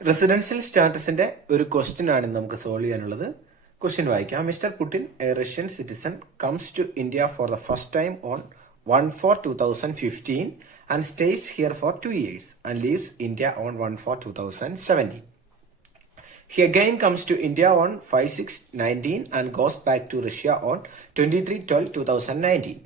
Residential സ്റ്റാറ്റസിന്റെ ഒരു question ആണ് നമുക്ക് സോൾവ് ചെയ്യാനുള്ളത്. ക്വസ്റ്റ്യൻ വായിക്കാം. Mister Putin, a Russian citizen, comes to India for the first time on 1/4/2015 and stays here for 2 years and leaves India on 1/4/2017. He again comes to India on 5/6/19 and goes back to Russia on 23/12/2019.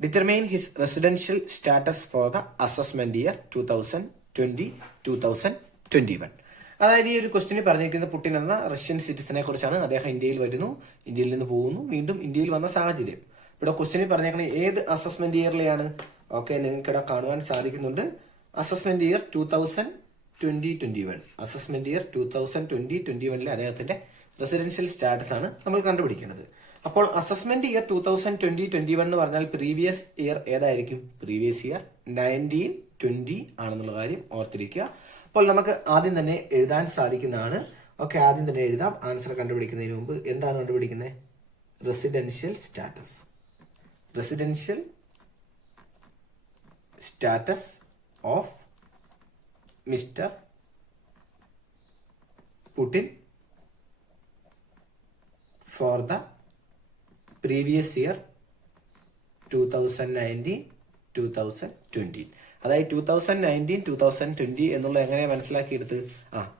Determine his residential status for the assessment year 2020-2021. അതായത് ഈ ഒരു ക്വസ്റ്റിന് പറഞ്ഞിരിക്കുന്ന Putin എന്ന Russian സിറ്റിസനെ കുറിച്ചാണ്. അദ്ദേഹം ഇന്ത്യയിൽ വരുന്നു, ഇന്ത്യയിൽ നിന്ന് പോകുന്നു, വീണ്ടും ഇന്ത്യയിൽ വന്ന സാഹചര്യം. ഇവിടെ ക്വസ്റ്റിന് പറഞ്ഞേക്കുന്നത് ഏത് അസസ്മെന്റ് ഇയറിലെയാണ്? ഓക്കെ, നിങ്ങൾക്ക് ഇവിടെ കാണുവാൻ സാധിക്കുന്നുണ്ട്. Assessment year 2020-21. അസസ്മെന്റ് ഇയർ 2020-21 അദ്ദേഹത്തിന്റെ റെസിഡൻഷ്യൽ സ്റ്റാറ്റസ് ആണ് നമ്മൾ കണ്ടുപിടിക്കുന്നത്. അപ്പോൾ അസസ്മെന്റ് ഇയർ 2020-21 എന്ന് പറഞ്ഞാൽ പ്രീവിയസ് ഇയർ ഏതായിരിക്കും? പ്രീവിയസ് ഇയർ 1920 ആണെന്നുള്ള കാര്യം ഓർത്തിരിക്കുക. അപ്പോൾ നമുക്ക് ആദ്യം തന്നെ എഴുതാൻ സാധിക്കുന്നതാണ്. ഓക്കെ, ആദ്യം തന്നെ എഴുതാം. ആൻസർ കണ്ടുപിടിക്കുന്നതിന് മുമ്പ് എന്താണ് കണ്ടുപിടിക്കുന്നത്? Residential status. Residential status of mister Putin for the previous year 2019-2020. അതായത് 2019-2020 എന്നുള്ളത് എങ്ങനെ മനസ്സിലാക്കിയെടുത്ത്?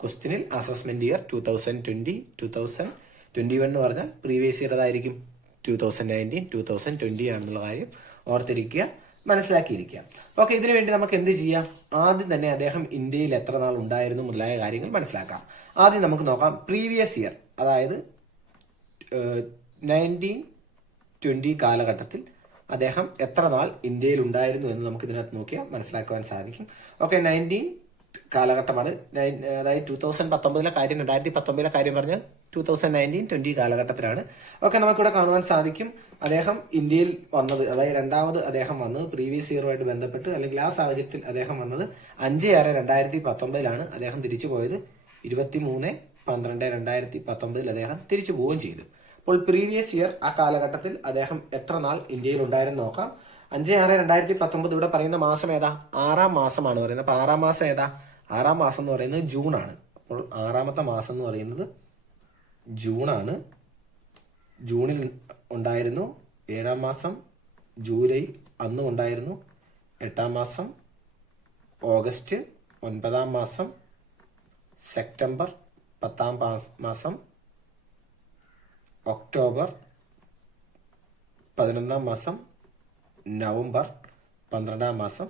ക്വസ്റ്റ്യനിൽ അസസ്മെന്റ് ഇയർ 2020-2021 എന്ന് പറഞ്ഞാൽ പ്രീവിയസ് ഇയർ അതായിരിക്കും 2019-2020 ആണെന്നുള്ള കാര്യം ഓർത്തിരിക്കുക, മനസ്സിലാക്കിയിരിക്കുക. ഓക്കെ, ഇതിനു വേണ്ടി നമുക്ക് എന്ത് ചെയ്യാം? ആദ്യം തന്നെ അദ്ദേഹം ഇന്ത്യയിൽ എത്ര നാൾ ഉണ്ടായിരുന്നു മുതലായ കാര്യങ്ങൾ മനസ്സിലാക്കാം. ആദ്യം നമുക്ക് നോക്കാം പ്രീവിയസ് ഇയർ, അതായത് 1920 കാലഘട്ടത്തിൽ അദ്ദേഹം എത്ര നാൾ ഇന്ത്യയിൽ ഉണ്ടായിരുന്നു എന്ന് നമുക്ക് ഇതിനകത്ത് നോക്കിയാൽ മനസ്സിലാക്കുവാൻ സാധിക്കും. ഓക്കെ, 19 കാലഘട്ടമാണ്. അതായത് 2019 കാര്യം 2019 കാര്യം പറഞ്ഞാൽ 2019-20 കാലഘട്ടത്തിലാണ്. ഓക്കെ, നമുക്കിവിടെ കാണുവാൻ സാധിക്കും അദ്ദേഹം ഇന്ത്യയിൽ വന്നത്, അതായത് രണ്ടാമത് അദ്ദേഹം വന്നത് പ്രീവിയസ് ഇയറുമായിട്ട് ബന്ധപ്പെട്ട് അല്ലെങ്കിൽ ആ സാഹചര്യത്തിൽ അദ്ദേഹം വന്നത് 5/6/2019 അദ്ദേഹം തിരിച്ചു പോയത് 23/12/2019 അദ്ദേഹം തിരിച്ചു പോവുകയും ചെയ്തു. അപ്പോൾ പ്രീവിയസ് ഇയർ ആ കാലഘട്ടത്തിൽ അദ്ദേഹം എത്ര നാൾ ഇന്ത്യയിൽ ഉണ്ടായിരുന്നു നോക്കാം. 5/6/2019 ഇവിടെ പറയുന്ന മാസം ഏതാ? 6ാം മാസമാണ് പറയുന്നത്. അപ്പൊ 6ാം മാസം ഏതാ? 6ാം മാസം എന്ന് പറയുന്നത് ജൂൺ ആണ്. അപ്പോൾ 6ാമത്തെ മാസം എന്ന് പറയുന്നത് ജൂൺ ആണ്. ജൂണിൽ ഉണ്ടായിരുന്നു. 7ാം മാസം ജൂലൈ അന്നും ഉണ്ടായിരുന്നു. 8ാം മാസം ഓഗസ്റ്റ്, 9ാം മാസം സെപ്റ്റംബർ, 10ാം മാസം ഒക്ടോബർ, 11ാം മാസം നവംബർ, 12ാം മാസം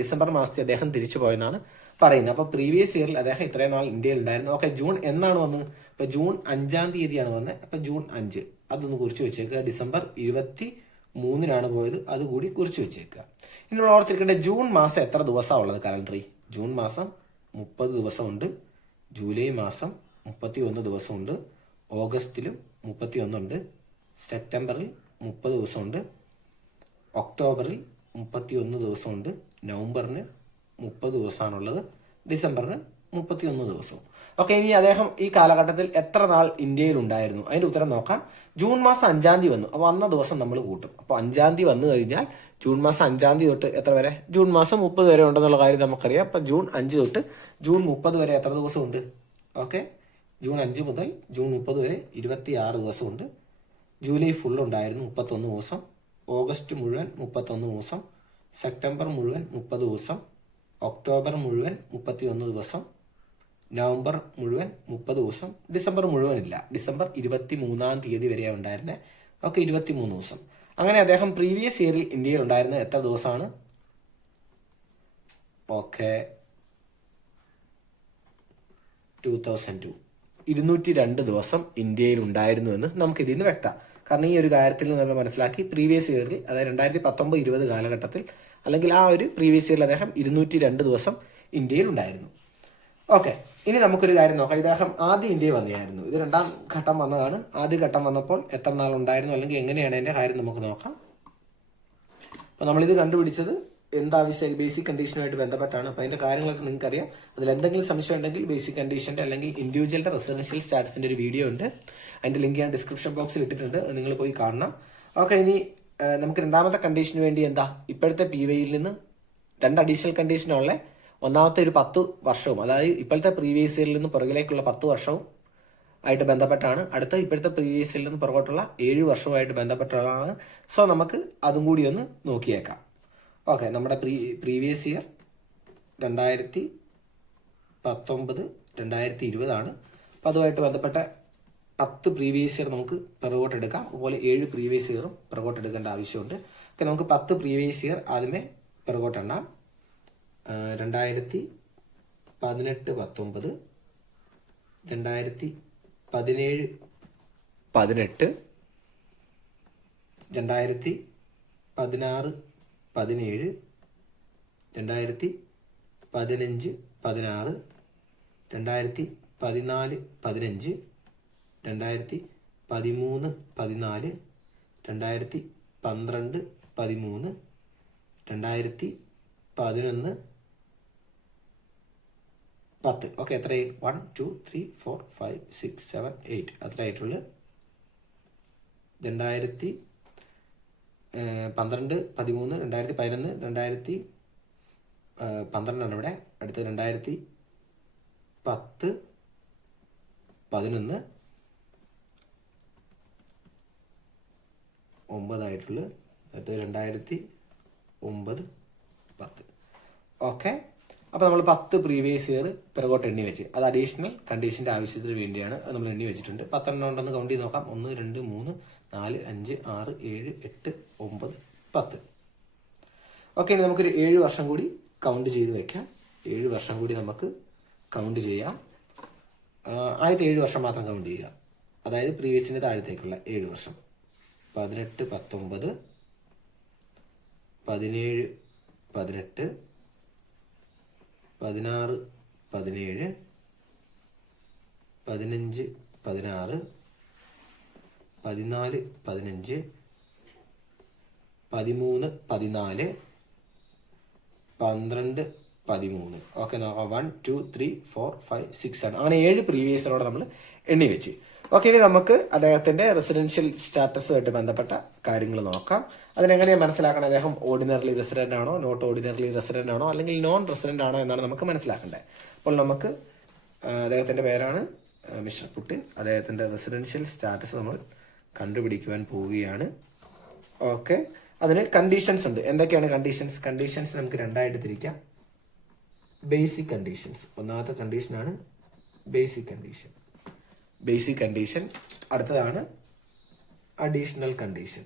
ഡിസംബർ മാസത്തിൽ അദ്ദേഹം തിരിച്ചു പോയെന്നാണ് പറയുന്നത്. അപ്പൊ പ്രീവിയസ് ഇയറിൽ അദ്ദേഹം ഇത്രയും നാൾ ഇന്ത്യയിൽ ഉണ്ടായിരുന്നു. ഓക്കെ, ജൂൺ എന്നാണ് വന്നത്? ഇപ്പൊ ജൂൺ 5ാം തീയതിയാണ് വന്നത്. അപ്പൊ ജൂൺ 5 അതൊന്ന് കുറിച്ച് വെച്ചേക്കുക. ഡിസംബർ 23 പോയത്, അതുകൂടി കുറിച്ച് വെച്ചേക്കുക. ഇനി ഓർത്തിരിക്കേണ്ട ജൂൺ മാസം എത്ര ദിവസമാണ് ഉള്ളത് കലണ്ടറിൽ? ജൂൺ മാസം 30 ദിവസമുണ്ട്. ജൂലൈ മാസം 31 ദിവസമുണ്ട്. ഓഗസ്റ്റിലും 31 ഉണ്ട്. സെപ്റ്റംബറിൽ 30 ദിവസമുണ്ട്. ഒക്ടോബറിൽ 31 ദിവസമുണ്ട്. നവംബറിന് 30 ദിവസമാണുള്ളത്. ഡിസംബറിന് 31 ദിവസവും. ഓക്കെ, ഇനി അദ്ദേഹം ഈ കാലഘട്ടത്തിൽ എത്ര നാൾ ഇന്ത്യയിൽ ഉണ്ടായിരുന്നു? അതിന്റെ ഉത്തരം നോക്കാം. ജൂൺ മാസം 5ാം തീയതി വന്നു. അപ്പോൾ വന്ന ദിവസം നമ്മൾ കൂട്ടും. അപ്പോൾ 5ാം തീയതി വന്നു കഴിഞ്ഞാൽ ജൂൺ മാസം 5ാം തീയതി തൊട്ട് എത്ര വരെ? ജൂൺ മാസം 30 വരെ ഉണ്ടെന്നുള്ള കാര്യം നമുക്കറിയാം. അപ്പം ജൂൺ 5 തൊട്ട് ജൂൺ 30 വരെ എത്ര ദിവസമുണ്ട്? ഓക്കെ, ജൂൺ 5 മുതൽ ജൂൺ 30 വരെ 26 ദിവസമുണ്ട്. ജൂലൈ ഫുൾ ഉണ്ടായിരുന്നു 31 ദിവസം. ഓഗസ്റ്റ് മുഴുവൻ 31 ദിവസം. സെപ്റ്റംബർ മുഴുവൻ 30 ദിവസം. ഒക്ടോബർ മുഴുവൻ 31 ദിവസം. നവംബർ മുഴുവൻ 30 ദിവസം. ഡിസംബർ മുഴുവൻ ഇല്ല. ഡിസംബർ 23 തീയതി വരെയാണ് ഉണ്ടായിരുന്നത്. ഓക്കെ, 23 ദിവസം. അങ്ങനെ അദ്ദേഹം പ്രീവിയസ് ഇയറിൽ ഇന്ത്യയിൽ ഉണ്ടായിരുന്നത് എത്ര ദിവസമാണ്? ഓക്കെ, 2002 202 ദിവസം ഇന്ത്യയിൽ ഉണ്ടായിരുന്നു എന്ന് നമുക്ക് ഇതിൽ നിന്ന് വ്യക്തം. കാരണം ഈ ഒരു കാര്യത്തിൽ നമ്മൾ മനസ്സിലാക്കി പ്രീവിയസ് ഇയറിൽ, അതായത് 2019-20 കാലഘട്ടത്തിൽ അല്ലെങ്കിൽ ആ ഒരു പ്രീവിയസ് ഇയറിൽ അദ്ദേഹം 202 ദിവസം ഇന്ത്യയിൽ ഉണ്ടായിരുന്നു. ഓക്കെ, ഇനി നമുക്കൊരു കാര്യം നോക്കാം. ഇദ്ദേഹം ആദ്യം ഇന്ത്യയിൽ വന്നതായിരുന്നു. ഇത് 2ാം ഘട്ടം വന്നതാണ്. ആദ്യ ഘട്ടം വന്നപ്പോൾ എത്ര നാൾ ഉണ്ടായിരുന്നു അല്ലെങ്കിൽ എങ്ങനെയാണ് അതിന്റെ കാര്യം നമുക്ക് നോക്കാം. അപ്പൊ നമ്മളിത് കണ്ടുപിടിച്ചത് എന്താവശ്യം ബേസിക് കണ്ടീഷനുമായിട്ട് ബന്ധപ്പെട്ടാണ്. അപ്പൊ അതിന്റെ കാര്യങ്ങളൊക്കെ നിങ്ങൾക്ക് അറിയാം. അതിൽ എന്തെങ്കിലും സംശയം ഉണ്ടെങ്കിൽ ബേസിക് കണ്ടീഷന്റെ അല്ലെങ്കിൽ ഇൻഡിവിജ്വലിന്റെ റെസിഡൻഷ്യൽ സ്റ്റാറ്റസിന്റെ ഒരു വീഡിയോ ഉണ്ട്. അതിന്റെ ലിങ്ക് ഞാൻ ഡിസ്ക്രിപ്ഷൻ ബോക്സിൽ ഇട്ടിട്ടുണ്ട്, നിങ്ങൾ പോയി കാണണം. ഓക്കെ, ഇനി നമുക്ക് 2ാമത്തെ കണ്ടീഷന് വേണ്ടി എന്താ? ഇപ്പോഴത്തെ PYയിൽ നിന്ന് 2 അഡീഷണൽ കണ്ടീഷനുള്ള ഒന്നാമത്തെ ഒരു 10 വർഷവും, അതായത് ഇപ്പോഴത്തെ പ്രീവിയസ് ഇയറിൽ നിന്ന് പുറകിലേക്കുള്ള 10 വർഷവും ആയിട്ട് ബന്ധപ്പെട്ടാണ്. അടുത്ത ഇപ്പോഴത്തെ പ്രീവിയസ് ഇയറിൽ നിന്ന് പുറകോട്ടുള്ള 7 വർഷവുമായിട്ട് ബന്ധപ്പെട്ടതാണ്. സോ നമുക്ക് അതും കൂടി ഒന്ന് നോക്കിയേക്കാം. ഓക്കെ, നമ്മുടെ പ്രീവിയസ് ഇയർ 2019, 2020 ആണ്. അപ്പം അതുമായിട്ട് ബന്ധപ്പെട്ട 10 പ്രീവിയസ് ഇയർ നമുക്ക് പിറകോട്ട് എടുക്കാം. അതുപോലെ 7 പ്രീവിയസ് ഇയറും പിറകോട്ട് എടുക്കേണ്ട ആവശ്യമുണ്ട്. ഓക്കെ, നമുക്ക് 10 പ്രീവിയസ് ഇയർ ആദ്യമേ പിറകോട്ട് എണ്ണാം. 2018, 19, 2017, 18, 2016, 17, 2015, 16, 2014, 15, 2014, 15, 2013, 14, 2012, 13, 11, 10. ഓക്കെ, എത്രയായി? 1, 2, 3, 4, 5, 6, 7, 8 അത്രയായിട്ടുള്ളൂ. 2012, 13, 2011, 2012 ആണ് ഇവിടെ. അടുത്ത് 2010, 11, 9 ആയിട്ടുള്ളൂ. അടുത്ത് 2009, 10. ഓക്കെ, അപ്പോൾ നമ്മൾ 10 പ്രീവിയസ് ഇയർ പിറകോട്ട് എണ്ണി വെച്ച്, അത് അഡീഷണൽ കണ്ടീഷൻ്റെ ആവശ്യത്തിന് വേണ്ടിയാണ് അത് നമ്മൾ എണ്ണി വെച്ചിട്ടുണ്ട്. 10 ഉണ്ടെന്ന് കൗണ്ട് ചെയ്ത് നോക്കാം. 1, 2, 3, 4, 5, 6, 7, 8, 9, 10. ഓക്കെ, ഇനി നമുക്കൊരു 7 വർഷം കൂടി കൗണ്ട് ചെയ്ത് വെക്കാം. 7 വർഷം കൂടി നമുക്ക് കൗണ്ട് ചെയ്യാം. ആദ്യത്തെ 7 വർഷം മാത്രം കൗണ്ട് ചെയ്യുക, അതായത് പ്രീവിയസിൻ്റെ താഴത്തേക്കുള്ള 7 വർഷം. 18, 19, 17, 18, 16, 17, 15, 16, 14, 15, 13, 14, 12, 13. ഓക്കെ, നോക്കാം. 1, 2, 3, 4, 5, 6 ആണ്. അങ്ങനെ 7 പ്രീവിയസിനോടെ നമ്മൾ എണ്ണി വെച്ച്. ഓക്കെ, ഇനി നമുക്ക് അദ്ദേഹത്തിന്റെ റെസിഡൻഷ്യൽ സ്റ്റാറ്റസുമായിട്ട് ബന്ധപ്പെട്ട കാര്യങ്ങൾ നോക്കാം. അതിനെങ്ങനെയാണ് മനസ്സിലാക്കണം? അദ്ദേഹം ഓർഡിനറി റെസിഡന്റ് ആണോ, നോട്ട് ഓർഡിനറി റെസിഡന്റ് ആണോ, അല്ലെങ്കിൽ നോൺ റെസിഡന്റ് ആണോ എന്നാണ് നമുക്ക് മനസ്സിലാക്കേണ്ടത്. അപ്പോൾ നമുക്ക് അദ്ദേഹത്തിന്റെ പേരാണ് മിസ്റ്റർ പുടിൻ. അദ്ദേഹത്തിന്റെ റെസിഡൻഷ്യൽ സ്റ്റാറ്റസ് നമ്മൾ കണ്ടുപിടിക്കുവാൻ പോവുകയാണ്. ഓക്കെ, അതിന് കണ്ടീഷൻസ് ഉണ്ട്. എന്തൊക്കെയാണ് കണ്ടീഷൻസ്? കണ്ടീഷൻസ് നമുക്ക് രണ്ടായിട്ട് തിരിക്കാം. ബേസിക് കണ്ടീഷൻസ്, ഒന്നാമത്തെ കണ്ടീഷനാണ് ബേസിക് കണ്ടീഷൻ. Basic condition. അടുത്തതാണ് അഡീഷണൽ കണ്ടീഷൻ.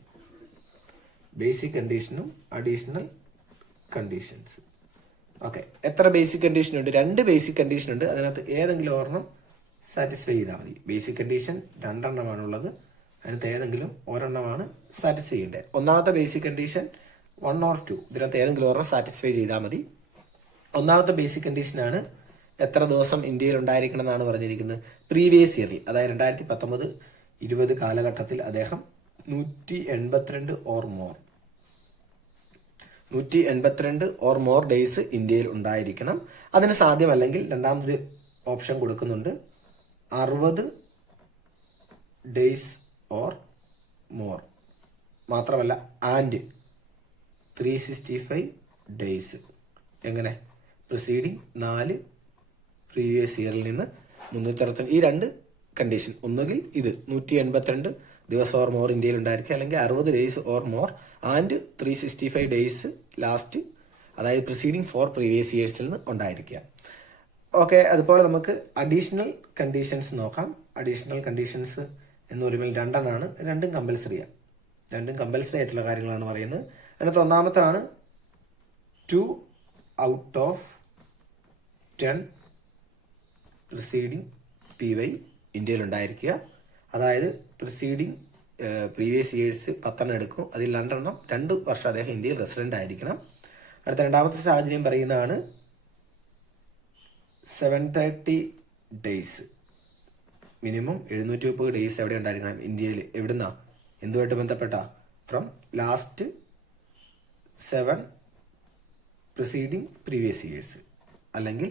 ബേസിക് കണ്ടീഷനും അഡീഷണൽ കണ്ടീഷൻസ്. ഓക്കെ, എത്ര ബേസിക് കണ്ടീഷൻ ഉണ്ട്? 2 ബേസിക് കണ്ടീഷൻ ഉണ്ട്. അതിനകത്ത് ഏതെങ്കിലും ഒരെണ്ണം സാറ്റിസ്ഫൈ ചെയ്താൽ മതി. Basic condition 2 എണ്ണമാണുള്ളത്. അതിനകത്ത് ഏതെങ്കിലും ഒരെണ്ണമാണ് സാറ്റിസ്ഫൈ ചെയ്യേണ്ടത്. ഒന്നാമത്തെ ബേസിക് കണ്ടീഷൻ 1 or 2, ഇതിനകത്ത് ഏതെങ്കിലും ഒരെണ്ണം സാറ്റിസ്ഫൈ ചെയ്താൽ മതി. ഒന്നാമത്തെ ബേസിക് കണ്ടീഷനാണ് എത്ര ദിവസം ഇന്ത്യയിൽ ഉണ്ടായിരിക്കണം എന്നാണ് പറഞ്ഞിരിക്കുന്നത്. പ്രീവിയസ് ഇയറിൽ, അതായത് 2019, 20 കാലഘട്ടത്തിൽ അദ്ദേഹം 182 or more ഡേയ്സ് ഇന്ത്യയിൽ ഉണ്ടായിരിക്കണം. അതിന് സാധ്യമല്ലെങ്കിൽ രണ്ടാമതൊരു ഓപ്ഷൻ കൊടുക്കുന്നുണ്ട്, 60 ഡേയ്സ് ഓർ മോർ. മാത്രമല്ല ആൻഡ് 365 ഡേയ്സ്. എങ്ങനെ? പ്രിസീഡിങ് 4 പ്രീവിയസ് ഇയറിൽ നിന്ന് 365. ഈ 2 കണ്ടീഷൻ. ഒന്നുകിൽ ഇത് 182 ദിവസം ഓർ മോർ ഇന്ത്യയിൽ ഉണ്ടായിരിക്കുക, അല്ലെങ്കിൽ 60 days or more and 365 days last, അതായത് പ്രിസീഡിങ് 4 പ്രീവിയസ് ഇയേഴ്സിൽ നിന്ന് ഉണ്ടായിരിക്കുക. ഓക്കെ, അതുപോലെ നമുക്ക് അഡീഷണൽ കണ്ടീഷൻസ് നോക്കാം. അഡീഷണൽ കണ്ടീഷൻസ് എന്ന് പറയുമ്പോൾ 2 എണ്ണമാണ്. 2ഉം കമ്പൽസറിയാണ്. 2ഉം കമ്പൽസറി ആയിട്ടുള്ള കാര്യങ്ങളാണ് പറയുന്നത്. അതിനകത്ത് ഒന്നാമത്താണ് 2 out of 10 പ്രിസീഡിങ് PY ഇന്ത്യയിൽ ഉണ്ടായിരിക്കുക. അതായത് പ്രിസീഡിങ് പ്രീവിയസ് ഇയേഴ്സ് 10 എടുക്കും. അതിൽ 2 വർഷം അദ്ദേഹം ഇന്ത്യയിൽ റെസിഡന്റ് ആയിരിക്കണം. അടുത്ത രണ്ടാമത്തെ സാഹചര്യം പറയുന്നതാണ് 730 ഡേയ്സ്. മിനിമം 730 ഡേയ്സ് എവിടെ ഉണ്ടായിരിക്കണം? ഇന്ത്യയിൽ. എവിടുന്നാ? എന്തുമായിട്ട് ബന്ധപ്പെട്ട? From last 7 preceding previous years, അല്ലെങ്കിൽ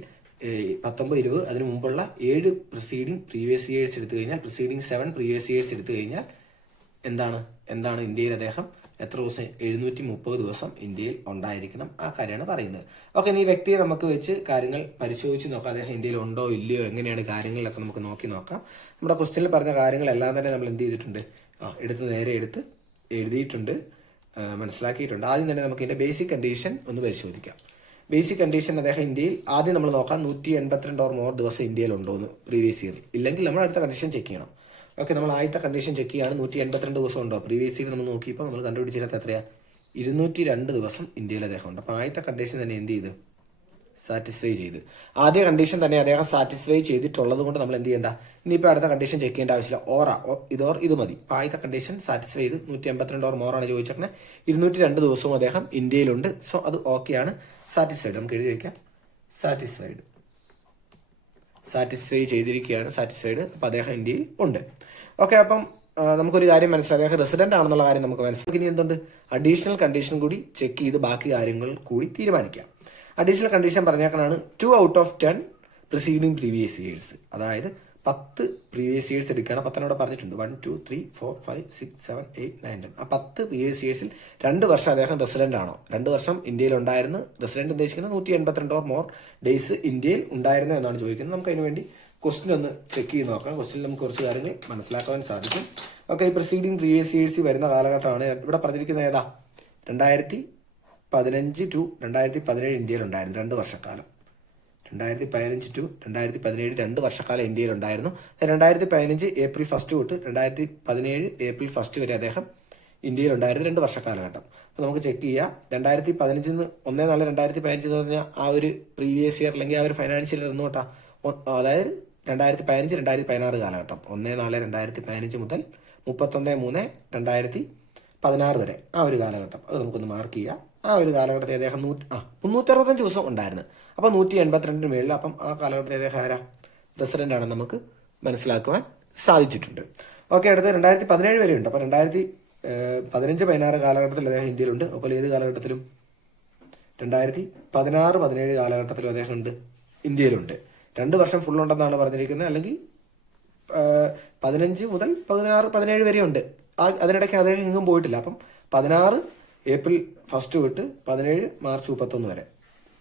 19, 20 അതിന് മുമ്പുള്ള 7 പ്രിസീഡിങ് പ്രീവിയസ് ഇയേഴ്സ് എടുത്തു കഴിഞ്ഞാൽ, പ്രിസീഡിങ് 7 പ്രീവിയസ് ഇയേഴ്സ് എടുത്തു കഴിഞ്ഞാൽ എന്താണ് ഇന്ത്യയിൽ അദ്ദേഹം എത്ര ദിവസം 730 ദിവസം ഇന്ത്യയിൽ ഉണ്ടായിരിക്കണം. ആ കാര്യമാണ് പറയുന്നത്. ഓക്കെ, ഈ വ്യക്തിയെ നമുക്ക് വെച്ച് കാര്യങ്ങൾ പരിശോധിച്ച് നോക്കാം. അദ്ദേഹം ഇന്ത്യയിൽ ഉണ്ടോ ഇല്ലയോ, എങ്ങനെയാണ് കാര്യങ്ങളിലൊക്കെ നമുക്ക് നോക്കി നോക്കാം. നമ്മുടെ ക്വസ്റ്റ്യനിൽ പറഞ്ഞ കാര്യങ്ങളെല്ലാം തന്നെ നമ്മൾ എന്ത് ചെയ്തിട്ടുണ്ട്, നേരെ എടുത്ത് എഴുതിയിട്ടുണ്ട്, മനസ്സിലാക്കിയിട്ടുണ്ട്. ആദ്യം തന്നെ നമുക്ക് ഇതിന്റെ ബേസിക് കണ്ടീഷൻ ഒന്ന് പരിശോധിക്കാം. ബേസിക് കണ്ടീഷൻ അദ്ദേഹം ഇന്ത്യയിൽ ആദ്യം നമ്മൾ നോക്കാം 182 ഓർ മോർ ദിവസം ഇന്ത്യയിൽ ഉണ്ടോ എന്ന് പ്രീവിയസ് ഇയർ. ഇല്ലെങ്കിൽ നമ്മൾ അടുത്ത കണ്ടീഷൻ ചെക്ക് ചെയ്യണം. ഓക്കെ, നമ്മൾ ആദ്യത്തെ കണ്ടീഷൻ ചെക്ക് ചെയ്യാണ് 182 ദിവസം ഉണ്ടോ. പ്രീവിയസ് ഇയർ നമ്മൾ നോക്കിയപ്പോൾ നമ്മൾ കണ്ടുപിടിച്ചിട്ട് എത്രയാ 202 ദിവസം ഇന്ത്യയിൽ അദ്ദേഹം ഉണ്ട്. അപ്പോൾ ആദ്യത്തെ കണ്ടീഷൻ തന്നെ എന്ത് ചെയ്ത് സാറ്റിസ്ഫൈ ചെയ്ത്. ആദ്യ കണ്ടീഷൻ തന്നെ അദ്ദേഹം സാറ്റിസ്ഫൈ ചെയ്തിട്ടുള്ളത് കൊണ്ട് നമ്മൾ എന്ത് ചെയ്യേണ്ട, ഇനിയിപ്പോൾ അടുത്ത കണ്ടീഷൻ ചെക്ക് ചെയ്യേണ്ട ആവശ്യമില്ല. ഇത് മതി. അപ്പോൾ ആദ്യത്തെ കണ്ടീഷൻ സാറ്റിസ്ഫൈ ചെയ്ത് 182 ഓർ മോറാണ് ചോദിച്ചേക്കുന്നത്. 202 ദിവസവും അദ്ദേഹം ഇന്ത്യയിലുണ്ട്. സോ അത് ഓക്കെയാണ്, സാറ്റിസ്ഫൈഡ്. നമുക്ക് എഴുതി വയ്ക്കാം സാറ്റിസ്ഫൈ ചെയ്തിരിക്കുകയാണ്, സാറ്റിസ്ഫൈഡ്. അപ്പം അദ്ദേഹം ഇന്ത്യയിൽ ഉണ്ട്. ഓക്കെ, അപ്പം നമുക്കൊരു കാര്യം മനസ്സിലായി, അദ്ദേഹം റെസിഡന്റ് ആണെന്നുള്ള കാര്യം നമുക്ക് മനസ്സിലാക്കി. ഇനി എന്തുണ്ട്, അഡീഷണൽ കണ്ടീഷൻ കൂടി ചെക്ക് ചെയ്ത് ബാക്കി കാര്യങ്ങൾ കൂടി തീരുമാനിക്കാം. അഡീഷണൽ കണ്ടീഷൻ പറഞ്ഞേക്കാനാണ് 2 out of 10 preceding previous years. അതായത് 10 പ്രീവിയസ് ഇയേഴ്സ് എടുക്കുകയാണ്. 10 പറഞ്ഞിട്ടുണ്ട്, 1 2 3 4 5 6 7 8 9 10. ആ 10 പ്രീവിയസ് ഇയേഴ്സിൽ 2 വർഷം അദ്ദേഹം റെസിഡന്റ് ആണോ, 2 വർഷം ഇന്ത്യയിൽ ഉണ്ടായിരുന്നു. റെസിഡന്റ് ഉദ്ദേശിക്കുന്നത് 182 ഓർ മോർ ഡേയ്സ് ഇന്ത്യയിൽ ഉണ്ടായിരുന്നു എന്നാണ് ചോദിക്കുന്നത്. നമുക്ക് അതിന് വേണ്ടി ക്വസ്റ്റ്യൻ ഒന്ന് ചെക്ക് ചെയ്ത് നോക്കാം. ക്വസ്റ്റ്യനിൽ നമുക്ക് കുറച്ച് കാര്യങ്ങൾ മനസ്സിലാക്കാൻ സാധിക്കും. ഓക്കെ, ഈ പ്രിസീഡിങ് പ്രീവിയസ് ഇയേഴ്സിൽ വരുന്ന കാലഘട്ടമാണ് ഇവിടെ പറഞ്ഞിരിക്കുന്നത്. ഏതാ, 2015 to 2017 ഇന്ത്യയിൽ ഉണ്ടായിരുന്നു 2 വർഷക്കാലം. 2015 to 2017 2 വർഷക്കാലം ഇന്ത്യയിൽ ഉണ്ടായിരുന്നു. 2015 ഏപ്രിൽ 1 തൊട്ട് 2017 ഏപ്രിൽ 1 വരെ അദ്ദേഹം ഇന്ത്യയിൽ ഉണ്ടായിരുന്നു 2 വർഷക്കാലഘട്ടം. അപ്പോൾ നമുക്ക് ചെക്ക് ചെയ്യാം. 2015 1/4/2015 എന്ന് പറഞ്ഞാൽ ആ ഒരു പ്രീവിയസ് ഇയർ അല്ലെങ്കിൽ ആ ഒരു ഫൈനാൻഷ്യൽ ഇയർ എന്ന് തൊട്ടാ, അതായത് 2015-2016 കാലഘട്ടം. 1/4/2015 മുതൽ 31/3/2016 വരെ ആ ഒരു കാലഘട്ടം. അത് നമുക്കൊന്ന് മാർക്ക് ചെയ്യാം. ആ ഒരു കാലഘട്ടത്തിൽ അദ്ദേഹം 365 ദിവസം ഉണ്ടായിരുന്നു. അപ്പോൾ 182 മേളിൽ. അപ്പം ആ കാലഘട്ടത്തിൽ അദ്ദേഹം ആരാ, റെസിഡന്റ് ആണെന്ന് നമുക്ക് മനസ്സിലാക്കുവാൻ സാധിച്ചിട്ടുണ്ട്. ഓക്കെ, അടുത്ത് 2017 വരെ ഉണ്ട്. അപ്പോൾ 2015-16 കാലഘട്ടത്തിൽ അദ്ദേഹം ഇന്ത്യയിലുണ്ട്. അപ്പോൾ ഏത് കാലഘട്ടത്തിലും 2016-17 കാലഘട്ടത്തിലും അദ്ദേഹം ഉണ്ട്, ഇന്ത്യയിലുണ്ട്. 2 വർഷം ഫുൾ ഉണ്ടെന്നാണ് പറഞ്ഞിരിക്കുന്നത്. അല്ലെങ്കിൽ 15 മുതൽ 16-17 വരെ ഉണ്ട്. അതിനിടയ്ക്ക് അദ്ദേഹം എങ്ങും പോയിട്ടില്ല. അപ്പം 16 ഏപ്രിൽ 1 തൊട്ട് 17 മാർച്ച് 31 വരെ,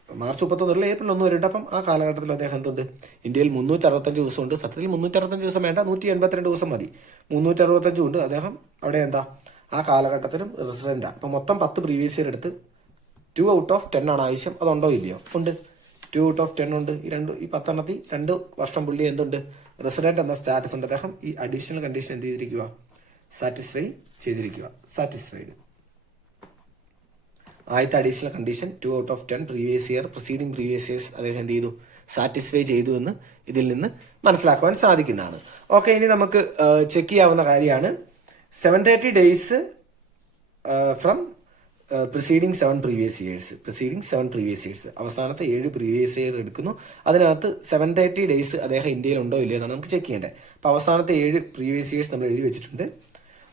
മാർച്ച് 31 ഏപ്രിൽ 1 വരെ ഉണ്ട്. അപ്പം ആ കാലഘട്ടത്തിൽ അദ്ദേഹം എന്തുണ്ട്, ഇന്ത്യയിൽ 365 ദിവസം ഉണ്ട്. സത്യത്തിൽ 365 ദിവസം വേണ്ട, 182 ദിവസം മതി. 365 ഉണ്ട്. അദ്ദേഹം അവിടെ എന്താ, ആ കാലഘട്ടത്തിലും റെസിഡന്റാണ്. അപ്പം മൊത്തം 10 പ്രീവിയസ് ഇയർ എടുത്ത് 2 ഔട്ട് ഓഫ് 10 ആണ് ആവശ്യം. അതുണ്ടോ ഇല്ലയോ, ഉണ്ട്. 2 ഔട്ട് ഓഫ് 10 ഉണ്ട്. ഈ 10 എണ്ണത്തിൽ 2 വർഷം പുള്ളി എന്തുണ്ട്, റെസിഡന്റ് എന്ന സ്റ്റാറ്റസ് ഉണ്ട്. അദ്ദേഹം ഈ അഡീഷണൽ കണ്ടീഷൻ എന്ത് ചെയ്തിരിക്കുക, സാറ്റിസ്ഫൈ ചെയ്തിരിക്കുക, സാറ്റിസ്ഫൈഡ്. ആദ്യത്തെ additional condition 2 out of 10 previous year preceding previous years അദ്ദേഹം എന്ത് ചെയ്തു, സാറ്റിസ്ഫൈ ചെയ്തു എന്ന് ഇതിൽ നിന്ന് മനസ്സിലാക്കുവാൻ സാധിക്കുന്നതാണ്. ഓക്കെ, ഇനി നമുക്ക് ചെക്ക് ചെയ്യാവുന്ന കാര്യമാണ് 730 days from preceding 7 previous years. അവസാനത്തെ 7 പ്രീവിയസ് ഇയർ എടുക്കുന്നു. അതിനകത്ത് 730 ഡേയ്സ് അദ്ദേഹം ഇന്ത്യയിൽ ഉണ്ടോ ഇല്ലയോ എന്നാണ് നമുക്ക് ചെക്ക് ചെയ്യേണ്ടത്. അപ്പോൾ അവസാനത്തെ 7 പ്രീവിയസ് ഇയേഴ്സ് നമ്മൾ എഴുതി വെച്ചിട്ടുണ്ട്.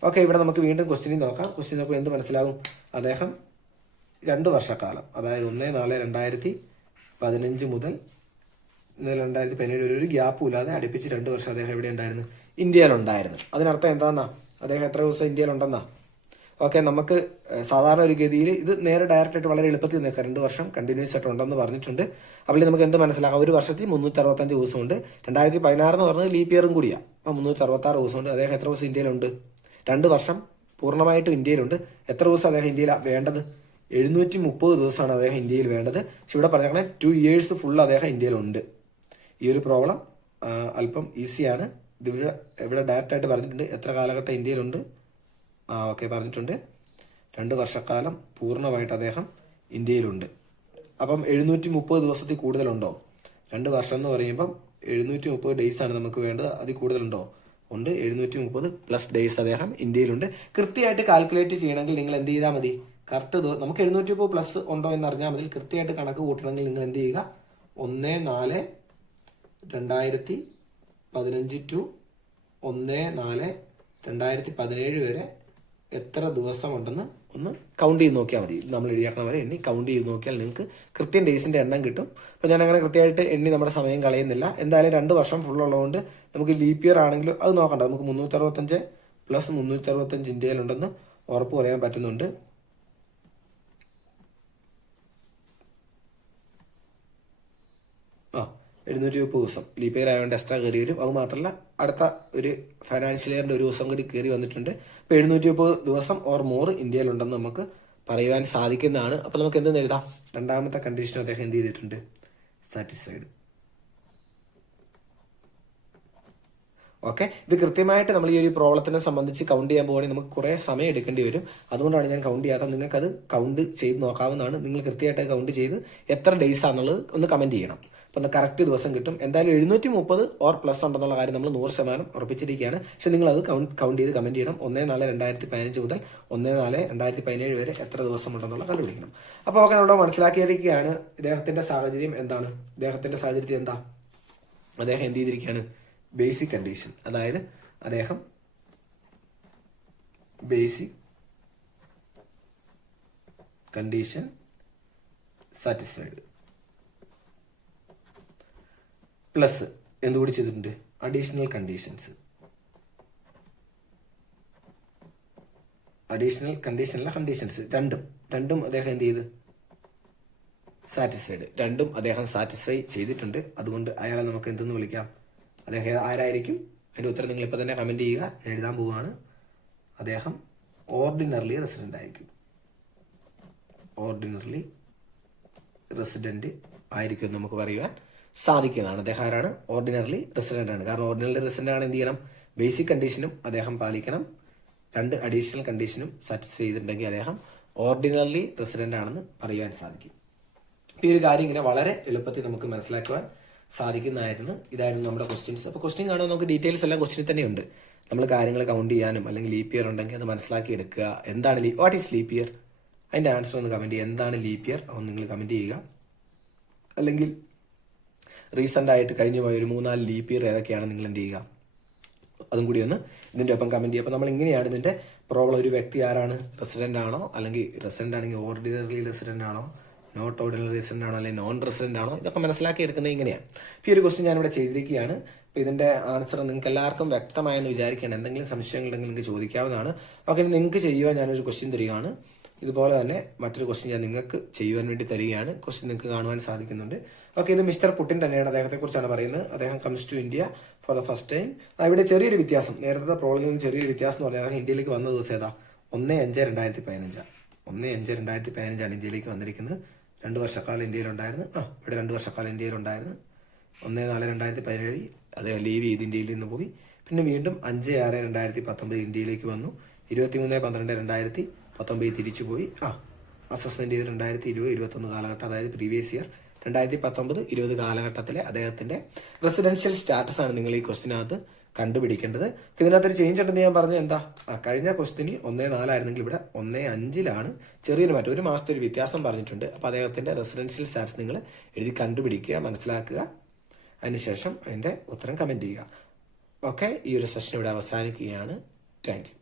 ഓക്കെ, ഇവിടെ നമുക്ക് വീണ്ടും ക്വസ്റ്റ്യൻ നോക്കാം. ക്വസ്റ്റ്യൻ നോക്കുമ്പോൾ എന്ത് മനസ്സിലാകും, അദ്ദേഹം 2 വർഷക്കാലം, അതായത് 1/4/2015 മുതൽ 2017 ഒരു ഗ്യാപ്പും ഇല്ലാതെ അടുപ്പിച്ച് 2 വർഷം അദ്ദേഹം എവിടെ ഉണ്ടായിരുന്നു, ഇന്ത്യയിലുണ്ടായിരുന്നു. അതിനർത്ഥം എന്താണെന്നാ, അദ്ദേഹം എത്ര ദിവസം ഇന്ത്യയിലുണ്ടെന്നാ. ഓക്കെ, നമുക്ക് സാധാരണ ഒരു ഗതിയിൽ ഇത് നേരെ ഡയറക്റ്റ് ആയിട്ട് വളരെ എളുപ്പത്തിൽ നിൽക്കാം. 2 വർഷം കണ്ടിന്യൂസ് ആയിട്ട് ഉണ്ടെന്ന് പറഞ്ഞിട്ടുണ്ട്. അപ്പോൾ നമുക്ക് എന്ത് മനസ്സിലാക്കാം, ഒരു വർഷത്തിൽ 365 ദിവസമുണ്ട്. 2016 എന്ന് പറഞ്ഞത് ലീപ് ഇയറും കൂടിയാണ്. അപ്പോൾ 366 ദിവസമുണ്ട്. അദ്ദേഹം എത്ര ദിവസം ഇന്ത്യയിലുണ്ട്, 2 വർഷം പൂർണ്ണമായിട്ടും ഇന്ത്യയിലുണ്ട്. എത്ര ദിവസം അദ്ദേഹം ഇന്ത്യയിൽ വേണ്ടത്, 730 ദിവസമാണ് അദ്ദേഹം ഇന്ത്യയിൽ വേണ്ടത്. പക്ഷെ ഇവിടെ പറഞ്ഞേക്കണേ 2 ഇയേഴ്സ് ഫുൾ അദ്ദേഹം ഇന്ത്യയിലുണ്ട്. ഈ ഒരു പ്രോബ്ലം അല്പം ഈസിയാണ്. ഇത് ഇവിടെ ഡയറക്റ്റ് ആയിട്ട് പറഞ്ഞിട്ടുണ്ട് എത്ര കാലഘട്ടം ഇന്ത്യയിലുണ്ട്. ഓക്കെ, പറഞ്ഞിട്ടുണ്ട് 2 വർഷക്കാലം പൂർണ്ണമായിട്ട് അദ്ദേഹം ഇന്ത്യയിലുണ്ട്. അപ്പം 730 ദിവസത്തിൽ കൂടുതലുണ്ടോ, 2 വർഷം എന്ന് പറയുമ്പം 730 ഡേയ്സ് ആണ് നമുക്ക് വേണ്ടത്. അതിൽ കൂടുതലുണ്ടോ, ഉണ്ട്. 730 പ്ലസ് ഡേയ്സ് അദ്ദേഹം ഇന്ത്യയിലുണ്ട്. കൃത്യമായിട്ട് കാൽക്കുലേറ്റ് ചെയ്യണമെങ്കിൽ നിങ്ങൾ എന്ത് ചെയ്താൽ മതി, കറക്റ്റ് നമുക്ക് 730 പ്ലസ് ഉണ്ടോ എന്ന് അറിഞ്ഞാൽ മതി. കൃത്യമായിട്ട് കണക്ക് കൂട്ടണമെങ്കിൽ നിങ്ങൾ എന്ത് ചെയ്യുക, 1/4/2015 ടു 1/4/2017 വരെ എത്ര ദിവസമുണ്ടെന്ന് ഒന്ന് കൗണ്ട് ചെയ്ത് നോക്കിയാൽ മതി. നമ്മൾ എഴുതിയാക്കണ വരെ എണ്ണി കൗണ്ട് ചെയ്ത് നോക്കിയാൽ നിങ്ങൾക്ക് കൃത്യം ഡേയ്സിന്റെ എണ്ണം കിട്ടും. അപ്പോൾ ഞാൻ അങ്ങനെ കൃത്യമായിട്ട് എണ്ണി നമ്മുടെ സമയം കളയുന്നില്ല. എന്തായാലും 2 വർഷം ഫുൾ ഉള്ളതുകൊണ്ട് നമുക്ക് ലീപ് ഇയർ ആണെങ്കിലും അത് നോക്കണ്ട. നമുക്ക് 365 പ്ലസ് 365 ഇന്ത്യയിലുണ്ടെന്ന് ഉറപ്പ് പറയാൻ പറ്റുന്നുണ്ട്. ആ 730 ദിവസം ലീപ് ഇയർ ആയതുകൊണ്ട് എക്സ്ട്രാ കയറി വരും. അത് മാത്രമല്ല അടുത്ത ഒരു ഫൈനാൻഷ്യൽ ഇയറിൻ്റെ ഒരു ദിവസം കൂടി കയറി വന്നിട്ടുണ്ട്. ഇപ്പോൾ 730 ദിവസം ഓർ മോർ ഇന്ത്യയിലുണ്ടെന്ന് നമുക്ക് പറയുവാൻ സാധിക്കുന്നതാണ്. അപ്പോൾ നമുക്ക് എന്തെന്ന് എഴുതാം? രണ്ടാമത്തെ കണ്ടീഷനും അദ്ദേഹം എന്ത് ചെയ്തിട്ടുണ്ട്? സാറ്റിസ്ഫൈഡ്. ഓക്കെ, ഇത് കൃത്യമായിട്ട് നമ്മൾ ഈ ഒരു പ്രോബ്ലത്തിനെ സംബന്ധിച്ച് കൗണ്ട് ചെയ്യാൻ പോകുകയാണെങ്കിൽ നമുക്ക് കുറേ സമയം എടുക്കേണ്ടി വരും. അതുകൊണ്ടാണ് ഞാൻ കൗണ്ട് ചെയ്യാത്തത്. നിങ്ങൾക്കത് കൗണ്ട് ചെയ്ത് നോക്കാവുന്നതാണ്. നിങ്ങൾ കൃത്യമായിട്ട് കൗണ്ട് ചെയ്ത് എത്ര ഡേയ്സ് ആണെന്നുള്ളത് ഒന്ന് കമൻറ്റ് ചെയ്യണം. അപ്പം കറക്റ്റ് ദിവസം കിട്ടും. എന്തായാലും 730 ഓർ പ്ലസ് ഉണ്ടെന്നുള്ള കാര്യം നമ്മൾ 100% ഉറപ്പിച്ചിരിക്കുകയാണ്. പക്ഷെ നിങ്ങളത് കൗണ്ട് ചെയ്ത് കമൻറ്റ് ചെയ്യണം. 1/4/2015 മുതൽ 1/4/2017 വരെ എത്ര ദിവസം ഉണ്ടെന്നുള്ള കണ്ടുപിടിക്കണം. അപ്പോൾ ഓക്കെ, നമ്മൾ മനസ്സിലാക്കിയിരിക്കുകയാണ് ഇദ്ദേഹത്തിൻ്റെ സാഹചര്യം എന്താണ്. ഇദ്ദേഹത്തിൻ്റെ സാഹചര്യത്തിൽ എന്താ? അദ്ദേഹം എന്ത് ചെയ്തിരിക്കുകയാണ്? ബേസിക് കണ്ടീഷൻ, അതായത് അദ്ദേഹം ബേസിക് കണ്ടീഷൻ സാറ്റിസ്ഫൈഡ് പ്ലസ് എന്തുകൂടി ചെയ്തിട്ടുണ്ട്? Additional conditions. അഡീഷണൽ കണ്ടീഷനിലെ കണ്ടീഷൻസ് രണ്ടും അദ്ദേഹം എന്ത് ചെയ്ത്? സാറ്റിസ്ഫൈഡ്. രണ്ടും അദ്ദേഹം സാറ്റിസ്ഫൈ ചെയ്തിട്ടുണ്ട്. അതുകൊണ്ട് അയാളെ നമുക്ക് എന്തെന്ന് വിളിക്കാം? അദ്ദേഹം ആരായിരിക്കും? അതിൻ്റെ ഉത്തരം നിങ്ങൾ ഇപ്പോൾ തന്നെ കമൻറ്റ് ചെയ്യുക. ഞാൻ എഴുതാൻ പോവുകയാണ്. അദ്ദേഹം ഓർഡിനറിലി റെസിഡൻ്റ് ആയിരിക്കും. ഓർഡിനറിലി റെസിഡൻ്റ് ആയിരിക്കും എന്ന് നമുക്ക് പറയുവാൻ സാധിക്കുന്നതാണ്. അദ്ദേഹം ആരാണ്? ഓർഡിനറിലി റെസിഡൻ്റ് ആണ്. കാരണം ഓർഡിനറി റെസിഡൻ്റ് ആണ് എന്ത് ചെയ്യണം? ബേസിക് കണ്ടീഷനും അദ്ദേഹം പാലിക്കണം, 2 അഡീഷണൽ കണ്ടീഷനും സാറ്റിസ്ഫൈ ചെയ്തിട്ടുണ്ടെങ്കിൽ അദ്ദേഹം ഓർഡിനറിലി റെസിഡൻ്റ് ആണെന്ന് പറയുവാൻ സാധിക്കും. ഈ ഒരു കാര്യം ഇങ്ങനെ വളരെ എളുപ്പത്തിൽ നമുക്ക് മനസ്സിലാക്കുവാൻ സാധിക്കുന്നതായിരുന്നു. ഇതായിരുന്നു നമ്മുടെ ക്വസ്റ്റ്യൻസ്. അപ്പോൾ ക്വസ്റ്റ്യൻ കാണുമ്പോൾ നമുക്ക് ഡീറ്റെയിൽസ് എല്ലാം ക്വസ്റ്റ്യൻ തന്നെയുണ്ട്. നമ്മൾ കാര്യങ്ങൾ കൗണ്ട് ചെയ്യാനും അല്ലെങ്കിൽ ലീപ്പ് ഇയർ ഉണ്ടെങ്കിൽ അത് മനസ്സിലാക്കി എടുക്കുക. എന്താണ് വാട്ട് ഈസ് ലീപ്പ് ഇയർ? അതിൻ്റെ ആൻസർ ഒന്ന് കമൻറ്റ് ചെയ്യുക. എന്താണ് ലീപ്പ് ഇയർ ഒന്ന് നിങ്ങൾ കമൻറ്റ് ചെയ്യുക. അല്ലെങ്കിൽ റീസെൻ്റ് ആയിട്ട് കഴിഞ്ഞു പോയ ഒരു 3-4 ലീപ്പ് ഇയർ ഏതൊക്കെയാണ് നിങ്ങൾ എന്ത് ചെയ്യുക, അതും കൂടി ഒന്ന് ഇതിൻ്റെ ഒപ്പം കമൻറ്റ് ചെയ്യുക. അപ്പോൾ നമ്മൾ ഇങ്ങനെയാണ് ഇതിൻ്റെ പ്രോബ്ലം. ഒരു വ്യക്തി ആരാണ്? റെസിഡൻ്റ് ആണോ, അല്ലെങ്കിൽ റെസിഡൻ്റ് ആണെങ്കിൽ ഓർഡിനറി റെസിഡൻ്റ് ആണോ, നോട്ട് ഓർഡിനറി റെസിഡൻ്റ് ആണോ, അല്ലെങ്കിൽ നോൺ റെസിഡൻ്റ് ആണോ, ഇതൊക്കെ മനസ്സിലാക്കി എടുക്കുന്നത് ഇങ്ങനെയാണ്. ഇപ്പോൾ ഈ ഒരു ക്വസ്റ്റ്യൻ ഞാനിവിടെ ചെയ്തിരിക്കുകയാണ്. അപ്പോൾ ഇതിൻ്റെ ആൻസർ നിങ്ങൾക്ക് എല്ലാവർക്കും വ്യക്തമായെന്ന് വിചാരിക്കുകയാണ്. എന്തെങ്കിലും സംശയങ്ങളുണ്ടെങ്കിൽ നിങ്ങൾക്ക് ചോദിക്കാവുന്നതാണ്. ഓക്കെ, നിങ്ങൾക്ക് ചെയ്യുവാൻ ഞാനൊരു ക്വസ്റ്റ്യൻ തരികയാണ്. ഇതുപോലെ തന്നെ മറ്റൊരു ക്വസ്റ്റ്യൻ ഞാൻ നിങ്ങൾക്ക് ചെയ്യുവാൻ വേണ്ടി തരികയാണ്. ക്വസ്റ്റ്യൻ നിങ്ങൾക്ക് കാണുവാൻ സാധിക്കുന്നുണ്ട്. ഓക്കെ, ഇത് മിസ്റ്റർ പുടിൻ തന്നെയാണ്. അദ്ദേഹത്തെക്കുറിച്ചാണ് പറയുന്നത്. അദ്ദേഹം comes to India for the first time. ഇവിടെ ചെറിയൊരു വ്യത്യാസം, നേരത്തെ പ്രോബ്ലത്തിൽ നിന്ന് ചെറിയൊരു വ്യത്യാസം എന്ന് പറഞ്ഞാൽ ഇന്ത്യയിലേക്ക് വന്ന ദിവസം ഏതാ? 1/5/2015. 1/5/2015 ഇന്ത്യയിലേക്ക് വന്നിരിക്കുന്നത്. 2 വർഷക്കാലം ഇന്ത്യയിലുണ്ടായിരുന്നു. ഇവിടെ 2 വർഷക്കാലം ഇന്ത്യയിലുണ്ടായിരുന്നു. 1/4/2017 അദ്ദേഹം ലീവ് ചെയ്ത് ഇന്ത്യയിൽ നിന്ന് പോയി. പിന്നെ വീണ്ടും 5/6/2019 ഇന്ത്യയിലേക്ക് വന്നു. 23/12/2019 തിരിച്ചു പോയി. അസസ്മെന്റ് ചെയ്ത് 2020-21 കാലഘട്ടം, അതായത് പ്രീവിയസ് ഇയർ 2019-20 കാലഘട്ടത്തിലെ അദ്ദേഹത്തിന്റെ റെസിഡൻഷ്യൽ സ്റ്റാറ്റസ് ആണ് നിങ്ങൾ ഈ ക്വസ്റ്റിനകത്ത് കണ്ടുപിടിക്കേണ്ടത്. ഇതിനകത്തൊരു ചേഞ്ച് ഉണ്ടെന്ന് ഞാൻ പറഞ്ഞു. എന്താ? കഴിഞ്ഞ ക്വസ്റ്റിനിൽ 1/4 ആയിരുന്നെങ്കിൽ ഇവിടെ 1/5 ചെറിയൊരു മാറ്റം, ഒരു മാസത്തെ ഒരു വ്യത്യാസം പറഞ്ഞിട്ടുണ്ട്. അപ്പോൾ അദ്ദേഹത്തിന്റെ റെസിഡൻഷ്യൽ സ്റ്റാറ്റസ് നിങ്ങൾ എഴുതി കണ്ടുപിടിക്കുക, മനസ്സിലാക്കുക. അതിനുശേഷം അതിന്റെ ഉത്തരം കമന്റ് ചെയ്യുക. ഓക്കെ, ഈ ഒരു സെഷൻ ഇവിടെ അവസാനിക്കുകയാണ്. Thank you.